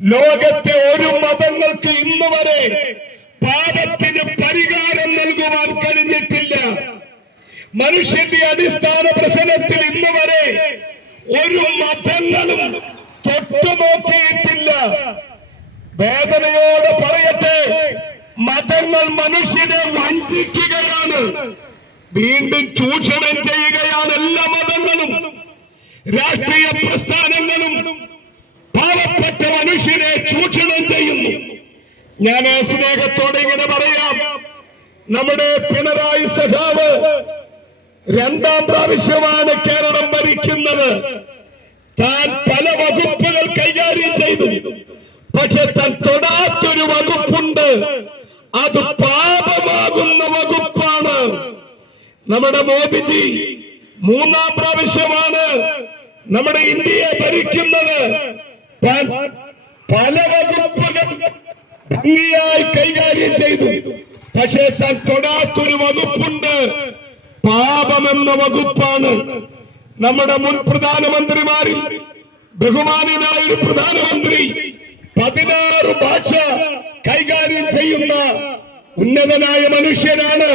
ലോകത്തെ ഒരു മതങ്ങൾക്ക് ഇന്ന് വരെ പാപത്തിന് പരിഹാരം നൽകുവാൻ കഴിഞ്ഞിട്ടില്ല. മനുഷ്യന്റെ അടിസ്ഥാന പ്രശ്നത്തിൽ ഇന്ന് വരെ ഒരു മതങ്ങളും തൊട്ടുനോക്കിയിട്ടില്ല. വേദനയോടെ പറയട്ടെ, മതങ്ങൾ മനുഷ്യനെ വഞ്ചിക്കുകയാണ്, വീണ്ടും ചൂഷണം ചെയ്യുകയാണ്. എല്ലാ മതങ്ങളും രാഷ്ട്രീയ പ്രസ്ഥാനങ്ങളും പാവപ്പെട്ട മനുഷ്യനെ ചൂഷണം ചെയ്യുന്നു. ഞാൻ സ്നേഹത്തോടെ ഇങ്ങനെ പറയാം, നമ്മുടെ പിണറായി സഖാവ് രണ്ടാം പ്രാവശ്യമാണ് കേരളം ഭരിക്കുന്നത്. താൻ പല വകുപ്പുകൾ കൈകാര്യം ചെയ്തു, പക്ഷെ താൻ തൊടാത്തൊരു വകുപ്പുണ്ട്, അത് പാപമാകുന്ന വകുപ്പാണ്. നമ്മുടെ മോദിജി മൂന്നാം പ്രാവശ്യമാണ് നമ്മുടെ ഇന്ത്യയെ ഭരിക്കുന്നത്. പല വകുപ്പുകൾ ഭംഗിയായി കൈകാര്യം ചെയ്തു, പക്ഷേ താൻ തൊടാത്തൊരു വകുപ്പുണ്ട്, പാപമെന്ന വകുപ്പാണ്. നമ്മുടെ മുൻ പ്രധാനമന്ത്രിമാരിൽ ബഹുമാനായ ഒരു പ്രധാനമന്ത്രി 16 ഭാഷ കൈകാര്യം ചെയ്യുന്ന ഉന്നതനായ മനുഷ്യനാണ്,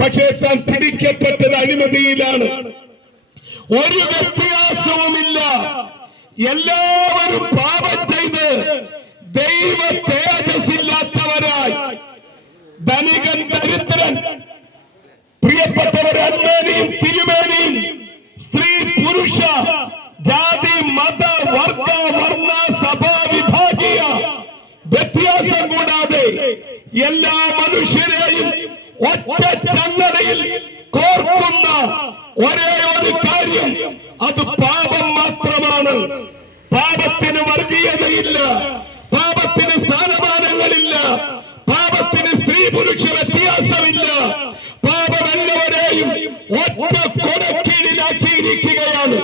പക്ഷേ താൻ പിടിക്കപ്പെട്ടത് അഴിമതിയിലാണ്. ഒരു വ്യത്യാസവുമില്ല. എല്ലാവരും പാപം ചെയ്ത് ദൈവ തേജസ്സില്ലാത്തവരായി, ധനികൻ ദരിദ്രൻ, പ്രിയപ്പെട്ടവർ അന്മേനിയും തിരുമേനിയും, സ്ത്രീ പുരുഷ, ജാതി മത വർഗ വർണ്ണ സഭാ വിഭാഗീയ വ്യത്യാസം കൂടാതെ എല്ലാ മനുഷ്യരെയും ഒറ്റ ചങ്ങലയിൽ കോർക്കുന്ന ഒരേ ഒരു കാര്യം, അത് പാപം മാത്രമാണ്. പാപത്തിന് വർഗീയതയില്ല, പാപത്തിന് സ്ഥാനമാനങ്ങളില്ല, പാപത്തിന് സ്ത്രീ പുരുഷ വ്യത്യാസമില്ല. പാപം എല്ലാവരെയും ഒറ്റ കൊടക്കീഴിലാക്കിയിരിക്കുകയാണ്.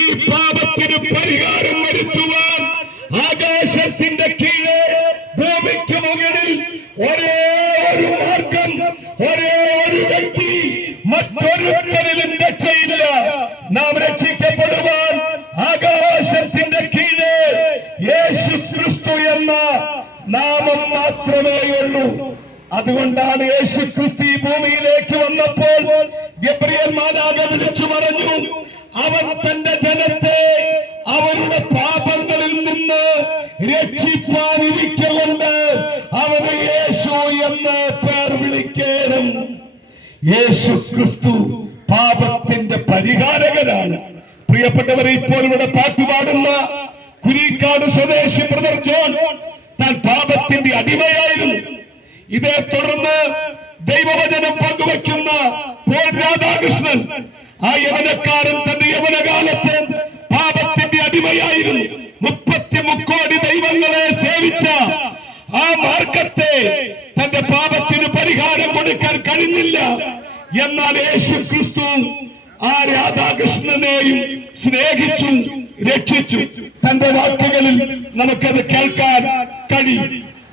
ഈ പാപത്തിന് പരിഹാരം വരുത്തുവാൻ ആകാശത്തിന്റെ കീഴെ ഭൂമിക്ക് മുകളിൽ ഒരേ ഒരു മാർഗം, ഒരേ ഒരു വ്യക്തി, മറ്റൊരുത്തരിലും രക്ഷയില്ല. നാം രക്ഷിക്കപ്പെടുവാൻ ആകാശത്തിന്റെ കീഴെ യേശു ക്രിസ്തു എന്ന നാമം മാത്രമേ ഉള്ളൂ. അതുകൊണ്ടാണ് യേശു ക്രിസ്തു ഈ ഭൂമിയിലേക്ക് വന്നപ്പോൾ ഗബ്രിയേൽ മാലാഖ വിളിച്ചു പറഞ്ഞു, അവൻ തന്റെ ജനത്തെ അവരുടെ പാപങ്ങളിൽ നിന്ന് രക്ഷിപ്പാനിരിക്കൊണ്ട് അവന് യേശു എന്ന് പേർ വിളിക്കണം. യേശു ക്രിസ്തു പാപത്തിന്റെ പരിഹാരകനാണ്. പ്രിയപ്പെട്ടവരെ, ഇപ്പോൾ ഇവിടെ പാട്ടുപാടുന്ന കുരിക്കാട് സ്വദേശി ബ്രദർ ജോൺ താൻ പാപത്തിന്റെ അടിമയായിരുന്നു. ഇതേ തുടർന്ന് ദൈവവചനം പങ്കുവയ്ക്കുന്ന പോൾ രാധാകൃഷ്ണൻ, ആ യവനക്കാരൻ തന്റെ യവനകാലത്ത് പാപത്തിന്റെ അടിമയായിരുന്നു. 33 കോടി ദൈവങ്ങളെ സേവിച്ച ആ മാർഗത്തെ തന്റെ പാപത്തിന് പരിഹാരം കൊടുക്കാൻ കഴിഞ്ഞില്ല. എന്നാൽ യേശു ക്രിസ്തു ആ രാധാകൃഷ്ണനെയും സ്നേഹിച്ചു, രക്ഷിച്ചു. തന്റെ വാക്കുകളിൽ നമുക്കത് കേൾക്കാൻ കഴിയും.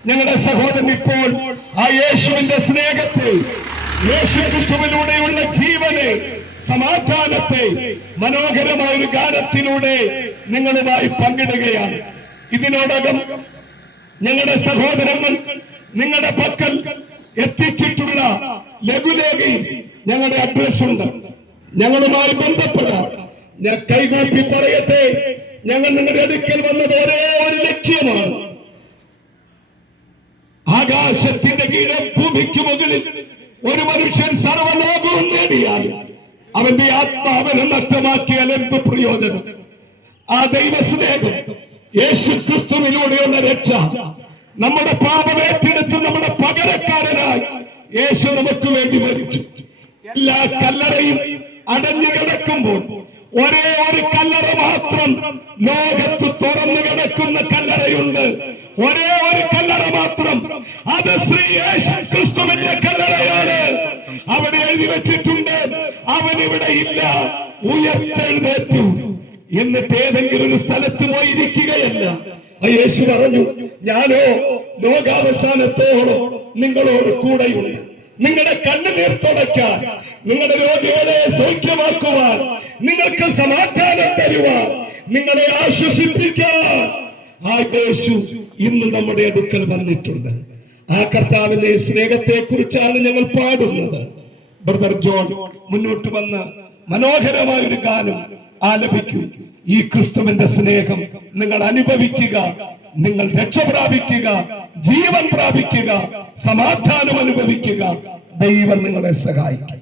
ഞങ്ങളുടെ സഹോദരൻ ഇപ്പോൾ ആ യേശുവിന്റെ സ്നേഹത്തെ, യേശു ക്രിസ്തുവിലൂടെയുള്ള ജീവനെ, സമാധാനത്തെ മനോഹരമായ ഒരു ഗാനത്തിലൂടെ നിങ്ങളുമായി പങ്കിടുകയാണ്. ഇതിനോടകം ഞങ്ങളുടെ സഹോദരങ്ങൾ നിങ്ങളുടെ പക്കൽ എത്തിച്ചിട്ടുള്ള ലഘുലേഖയിൽ ഞങ്ങളുടെ അഡ്രസ് ഉണ്ട്. ഞങ്ങളുമായി ബന്ധപ്പെടാം. ഞാൻ കൈകൂപ്പി പറയട്ടെ, ഞങ്ങൾ നിങ്ങളുടെ അടുക്കൽ വന്നത് ഒരേ ഒരു ലക്ഷ്യമാണ്. ആകാശത്തിന്റെ കീഴെ ഭൂമിക്ക് മുകളിൽ ഒരു മനുഷ്യൻ സർവ്വലോകവും നേടിയാൽ അവന്റെ ആത്മാവിനെ നഷ്ടമാക്കിയാൽ എന്ത് പ്രയോജനം? ആ ദൈവസ്നേഹം, യേശു ക്രിസ്തുവിലൂടെയുള്ള രക്ഷ, നമ്മുടെ പാപമേറ്റെടുത്ത് നമ്മുടെ പകരക്കാരനായി യേശു നമുക്ക് വേണ്ടി മരിച്ചു. എല്ലാ കല്ലറയും അടഞ്ഞു കിടക്കുമ്പോൾ ഒരേ ഒരു കല്ലറ മാത്രം ലോകത്ത് തുറന്നു കിടക്കുന്ന കല്ലറയുണ്ട്. ഒരേ ഒരു കല്ലറ മാത്രം, അത് ശ്രീ യേശു ക്രിസ്തുവിന്റെ കല്ലറയാണ്. അവിടെ എഴുതി വെച്ചിട്ടുണ്ട്, അവൻ ഇവിടെ ഇല്ല, ഉയർത്തെഴുന്നേറ്റു. എന്നിട്ട് ഏതെങ്കിലും ഒരു സ്ഥലത്ത് പോയിരിക്കുകയല്ല. യേശു പറഞ്ഞു, ഞാനോ ലോകാവസാനത്തോളം നിങ്ങളോട് കൂടെയുണ്ട്. നിങ്ങളുടെ കണ്ണുനീർ തുടയ്ക്കാൻ, നിങ്ങളുടെ രോഗികളെ സൗഖ്യമാക്കുവാൻ, നിങ്ങൾക്ക് സമാധാനം തരുവാൻ, നിങ്ങളെ ആശ്വസിപ്പിക്കാൻ ആ യേശു ഇന്ന് നമ്മുടെ അടുക്കൽ വന്നിട്ടുണ്ട്. ആ കർത്താവിന്റെ സ്നേഹത്തെ കുറിച്ചാണ് ഞങ്ങൾ പാടുന്നത്. ബ്രദർ ജോൺ മുന്നോട്ട് വന്ന് മനോഹരമായ ഒരു ഗാനം ആലപിക്കും. ഈ ക്രിസ്തുവിന്റെ സ്നേഹം നിങ്ങൾ അനുഭവിക്കുക, നിങ്ങൾ രക്ഷ പ്രാപിക്കുക, ജീവൻ പ്രാപിക്കുക, സമാധാനം അനുഭവിക്കുക. ദൈവം നിങ്ങളെ സഹായിക്കും.